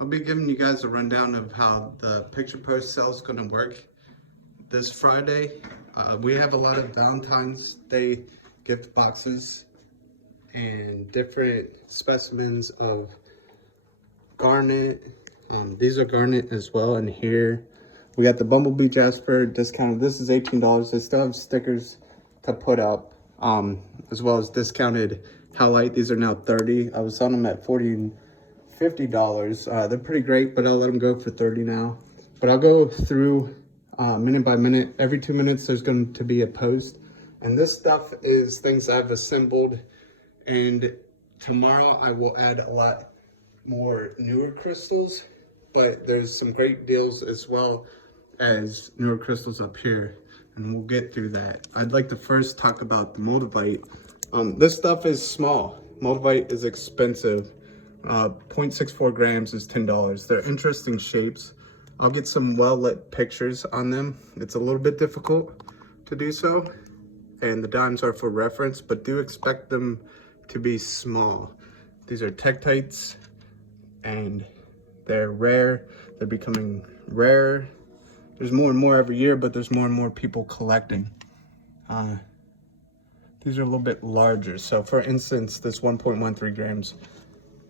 I'll be giving you guys a rundown of how the picture post sale is going to work this Friday. We have a lot of Valentine's Day gift boxes and different specimens of garnet. These are garnet as well. And here we got the Bumblebee Jasper discounted. This is $18. They still have stickers to put up, as well as discounted Halite. These are now $30. I was selling them at $40 and $50. They're pretty great, but I'll let them go for $30 now. But I'll go through minute by minute. Every 2 minutes there's going to be a post, and this stuff is things I've assembled, and tomorrow I will add a lot more newer crystals, but there's some great deals as well as newer crystals up here, and we'll get through that. I'd like to first talk about the Moldavite. This stuff is small. Moldavite is expensive. 0.64 grams is $10. They're interesting shapes. I'll get some well-lit pictures on them. It's a little bit difficult to do so, and the dimes are for reference, but do expect them to be small. These are tektites, and they're rare. They're becoming rarer. There's more and more every year, but there's more and more people collecting. These are a little bit larger. So for instance, this 1.13 grams,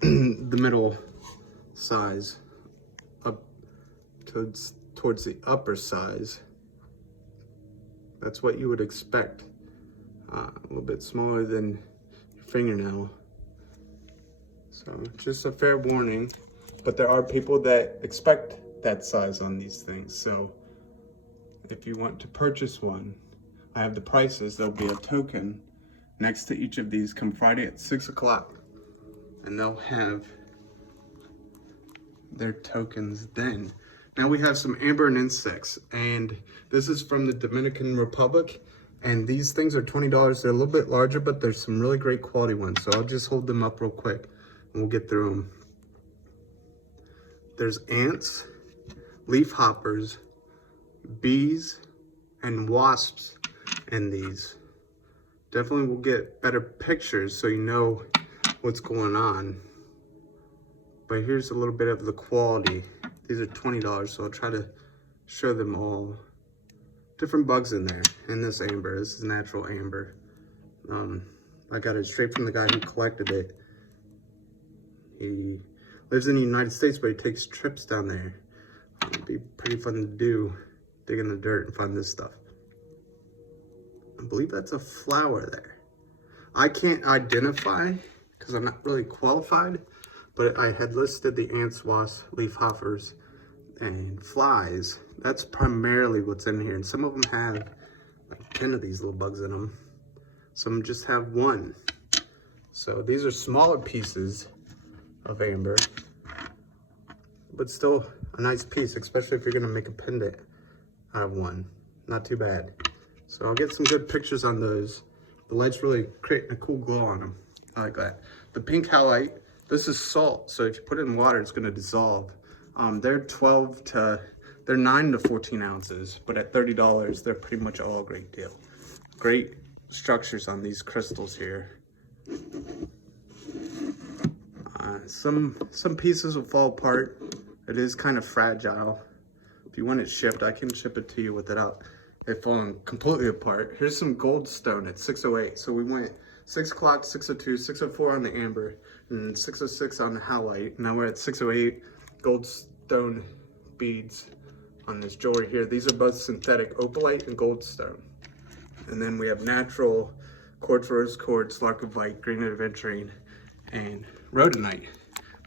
the middle size up towards the upper size. That's what you would expect. A little bit smaller than your fingernail. So just a fair warning, but there are people that expect that size on these things. So if you want to purchase one, I have the prices. There'll be a token next to each of these come Friday at 6 o'clock. And they'll have their tokens then. Now we have some amber and insects, and this is from the Dominican Republic, and these things are $20. They're a little bit larger, but there's some really great quality ones. So I'll just hold them up real quick and we'll get through them. There's ants, leaf hoppers, bees, and wasps in these. Definitely will get better pictures so you know what's going on. But here's a little bit of the quality. These are $20, so I'll try to show them all. Different bugs in there, in this amber. This is natural amber. I got it straight from the guy who collected it. He lives in the United States, but he takes trips down there. It'd be pretty fun to do, dig in the dirt and find this stuff. I believe that's a flower there. I can't identify because I'm not really qualified, but I had listed the ants, wasps, leaf hoppers, and flies. That's primarily what's in here. And some of them have like 10 of these little bugs in them. Some just have one. So these are smaller pieces of amber, but still a nice piece, especially if you're gonna make a pendant out of one. Not too bad. So I'll get some good pictures on those. The light's really creating a cool glow on them. I like that. The pink halite, this is salt, so if you put it in water, it's gonna dissolve. They're 9 to 14 ounces, but at $30, they're pretty much all a great deal. Great structures on these crystals here. Some pieces will fall apart. It is kind of fragile. If you want it shipped, I can ship it to you with it out. They've fallen completely apart. Here's some gold stone at 608. So we went 6 o'clock, 602, 604 on the amber, and 606 on the halite. Now we're at 608 gold stone beads on this jewelry here. These are both synthetic opalite and gold stone. And then we have natural quartz, rose quartz, larkovite, green aventurine, and rhodonite.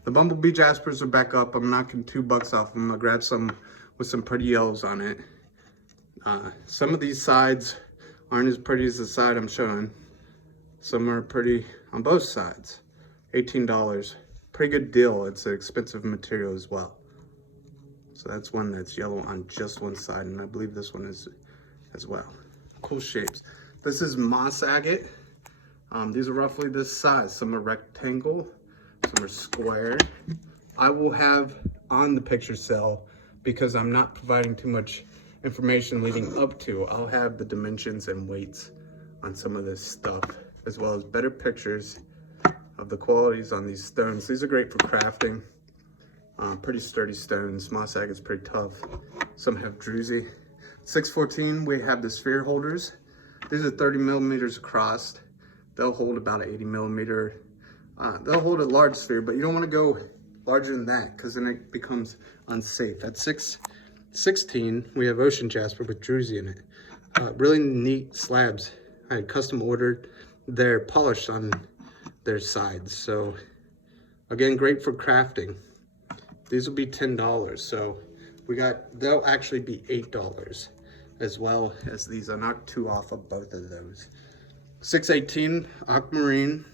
The Bumblebee Jaspers are back up. I'm knocking $2 off them. I'll grab some with some pretty yellows on it. Some of these sides aren't as pretty as the side I'm showing. Some are pretty on both sides. $18, pretty good deal. It's an expensive material as well. So that's one that's yellow on just one side, and I believe this one is as well. Cool shapes. This is moss agate. These are roughly this size. Some are rectangle, some are square. I will have on the picture cell, because I'm not providing too much information leading up to, I'll have the dimensions and weights on some of this stuff, as well as better pictures of the qualities on these stones. These are great for crafting. Pretty sturdy stones. Moss agate's pretty tough. Some have druzy. 614, we have the sphere holders. These are 30 millimeters across. They'll hold about an 80 millimeter. They'll hold a large sphere, but you don't want to go larger than that because then it becomes unsafe. At 616, we have ocean jasper with druzy in it. Really neat slabs. I had custom ordered. They're polished on their sides. So again, great for crafting. These will be $10. So they'll actually be $8 as well as these. I knocked 2 off of both of those. 618 aquamarine,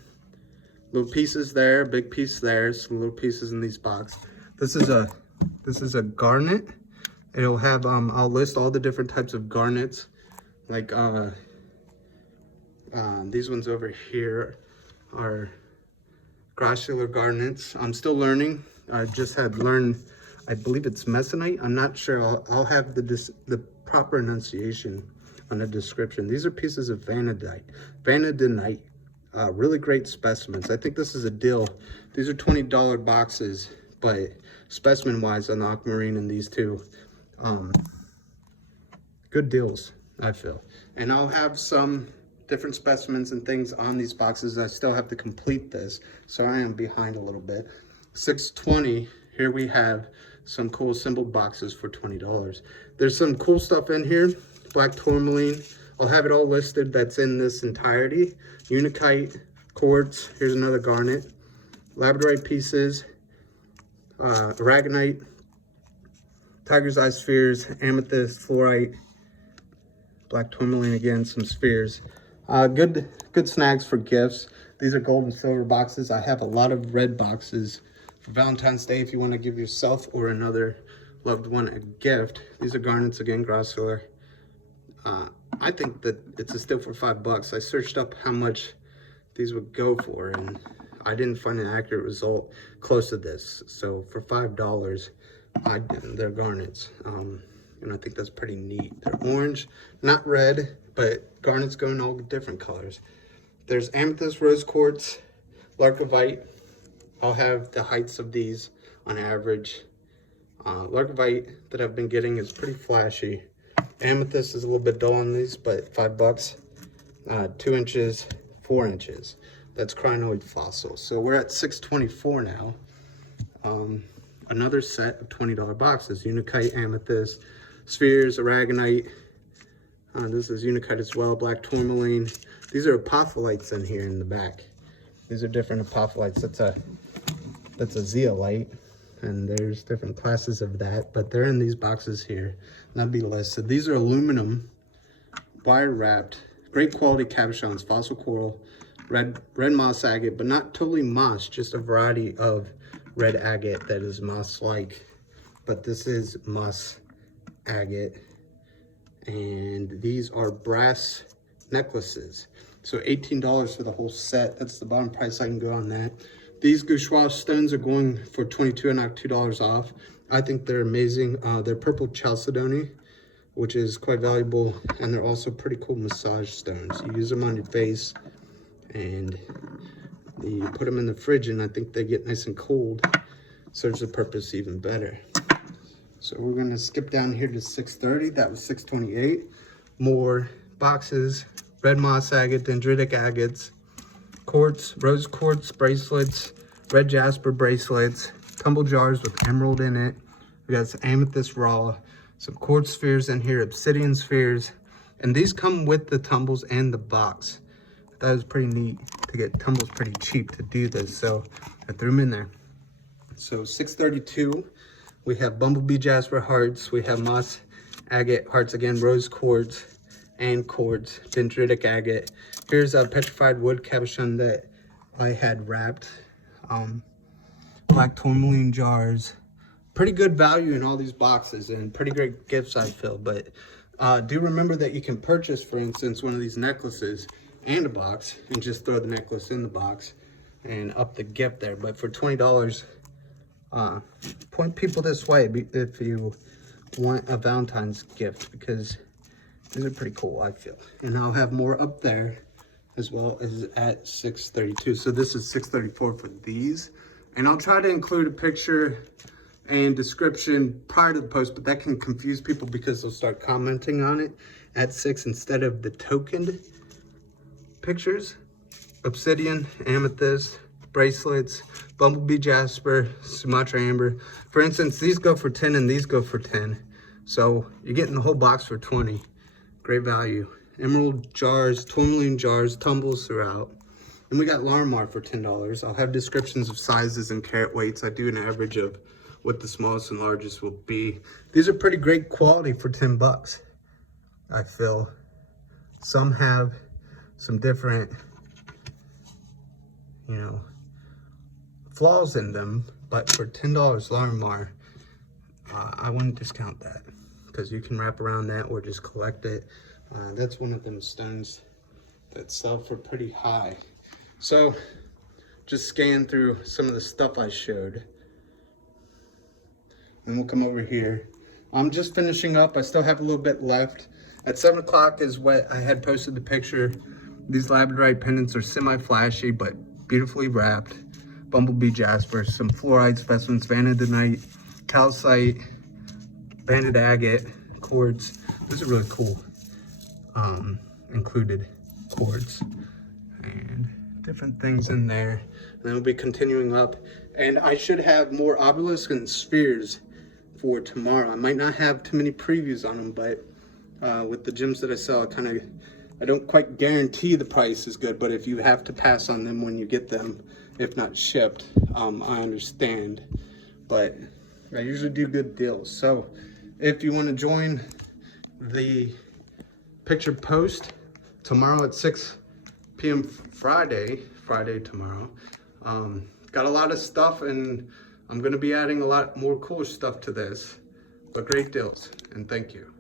little pieces there, big piece there, some little pieces in these boxes. This is a garnet. It'll have I'll list all the different types of garnets, like these ones over here are grossular garnets. I'm still learning. I just had learned, I believe it's mesonite. I'm not sure. I'll have the proper enunciation on the description. These are pieces of vanadite. Really great specimens. I think this is a deal. These are $20 boxes, but specimen wise on the aquamarine and these two, good deals, I feel. And I'll have some different specimens and things on these boxes. I still have to complete this, so I am behind a little bit. 620, here we have some cool symbol boxes for $20. There's some cool stuff in here. Black tourmaline, I'll have it all listed that's in this entirety. Unakite, quartz, here's another garnet. Labradorite pieces, aragonite, tiger's eye spheres, amethyst, fluorite, black tourmaline again, some spheres. Good snags for gifts. These are gold and silver boxes. I have a lot of red boxes for Valentine's Day if you want to give yourself or another loved one a gift. These are garnets again, grossular. I think that it's a steal for $5. I searched up how much these would go for, and I didn't find an accurate result close to this. So for $5, they're garnets, and I think that's pretty neat. They're orange, not red, but garnets go in all different colors. There's amethyst, rose quartz, larkovite. I'll have the heights of these on average. Larkovite that I've been getting is pretty flashy. Amethyst is a little bit dull on these, but $5. 2 inches, 4 inches. That's crinoid fossil. So we're at 624 now. Another set of $20 boxes. Unakite, amethyst, spheres, aragonite. This is unakite as well. Black tourmaline. These are apopholites in here in the back. These are different apopholites. That's a zeolite. And there's different classes of that, but they're in these boxes here. That'd be listed. These are aluminum, wire wrapped, great quality cabochons, fossil coral, red moss agate, but not totally moss, just a variety of red agate that is moss-like. But this is moss agate, and these are brass necklaces. So $18 for the whole set. That's the bottom price I can go on that. These gouache stones are going for $22 and knock $2 off. I think they're amazing. They're purple chalcedony, which is quite valuable, and they're also pretty cool massage stones. You use them on your face, and you put them in the fridge, and I think they get nice and cold. Serves the purpose even better. So we're gonna skip down here to 630. That was 628. More boxes, red moss agate, dendritic agates, quartz, rose quartz bracelets, red jasper bracelets, tumble jars with emerald in it. We got some amethyst raw, some quartz spheres in here, obsidian spheres, and these come with the tumbles and the box. That was pretty neat to get tumbles pretty cheap to do this, so I threw them in there. So 632, we have bumblebee jasper hearts, we have moss agate hearts again, rose quartz and quartz, dendritic agate. Here's a petrified wood cabochon that I had wrapped. Black tourmaline jars. Pretty good value in all these boxes and pretty great gifts, I feel. But do remember that you can purchase, for instance, one of these necklaces and a box and just throw the necklace in the box and up the gift there. But for $20, point people this way if you want a Valentine's gift, because these are pretty cool, I feel. And I'll have more up there as well as at 632. So this is 634 for these. And I'll try to include a picture and description prior to the post, but that can confuse people because they'll start commenting on it at 6 instead of the tokened pictures. Obsidian, amethyst, bracelets, bumblebee jasper, Sumatra amber. For instance, these go for 10 and these go for 10. So you're getting the whole box for 20. Great value. Emerald jars, tourmaline jars, tumbles throughout. And we got Larimar for $10. I'll have descriptions of sizes and carat weights. I do an average of what the smallest and largest will be. These are pretty great quality for 10 bucks, I feel. Some have some different, you know, flaws in them, but for $10 Larimar, I wouldn't discount that because you can wrap around that or just collect it. That's one of them stones that sell for pretty high. So just scan through some of the stuff I showed. And we'll come over here. I'm just finishing up. I still have a little bit left. At 7 o'clock is what I had posted the picture. These labradorite pendants are semi-flashy, but beautifully wrapped. Bumblebee jasper, some fluorite specimens, vanadinite, calcite, banded agate, quartz. These are really cool. Included quartz and different things in there. And then we'll be continuing up. And I should have more obelisks and spheres for tomorrow. I might not have too many previews on them, but with the gems that I sell, I don't quite guarantee the price is good, but if you have to pass on them when you get them, if not shipped, I understand. But I usually do good deals. So if you want to join the picture post tomorrow at 6 p.m. Friday tomorrow, got a lot of stuff, and I'm going to be adding a lot more cool stuff to this, but great deals, and thank you.